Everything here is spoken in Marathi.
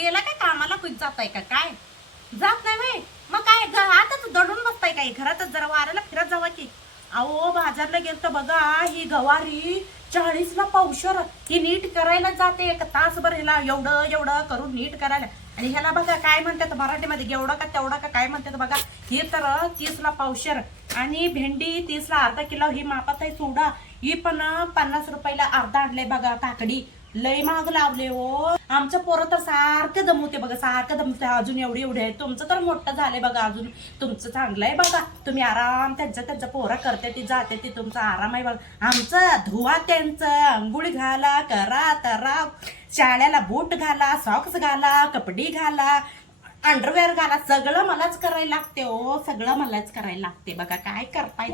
गेला काय कामाला कुठ जाताय का काय जात नाही बाई मग काय घरातच दडून बसताय काय घरातच जरा वाऱ्याला फिरत जावा की अहो बाजारला गेल तर बघा ही गवारी 40ला पावशर ही नीट करायला जाते एक तासभर ह्याला एवढं एवढं करून नीट करायला आणि ह्याला बघा काय म्हणतात मराठीमध्ये एवढा का तेवढा का काय म्हणतात बघा ही तर 30ला पावशर आणि भेंडी 30ला अर्धा किलो ही मापात आहे सोडा ही पण 50 रुपयाला अर्धा आणले बघा काकडी लय महाग लावले हो आमचं पोरं तर सारखं दमवते बघा सारखं दमवते अजून एवढी एवढी आहे तुमचं तर मोठं झालंय बघा अजून तुमचं चांगलं आहे बघा तुम्ही आराम त्यांचं पोरं करते ती जाते ती तुमचा आराम आहे बघा आमचं धुवा त्यांचं अंघोळी घाला करा तरा शाळेला बूट घाला सॉक्स घाला कपडे घाला अंडरवेअर घाला सगळं मलाच करायला लागते हो सगळं मलाच करायला लागते बघा काय करताय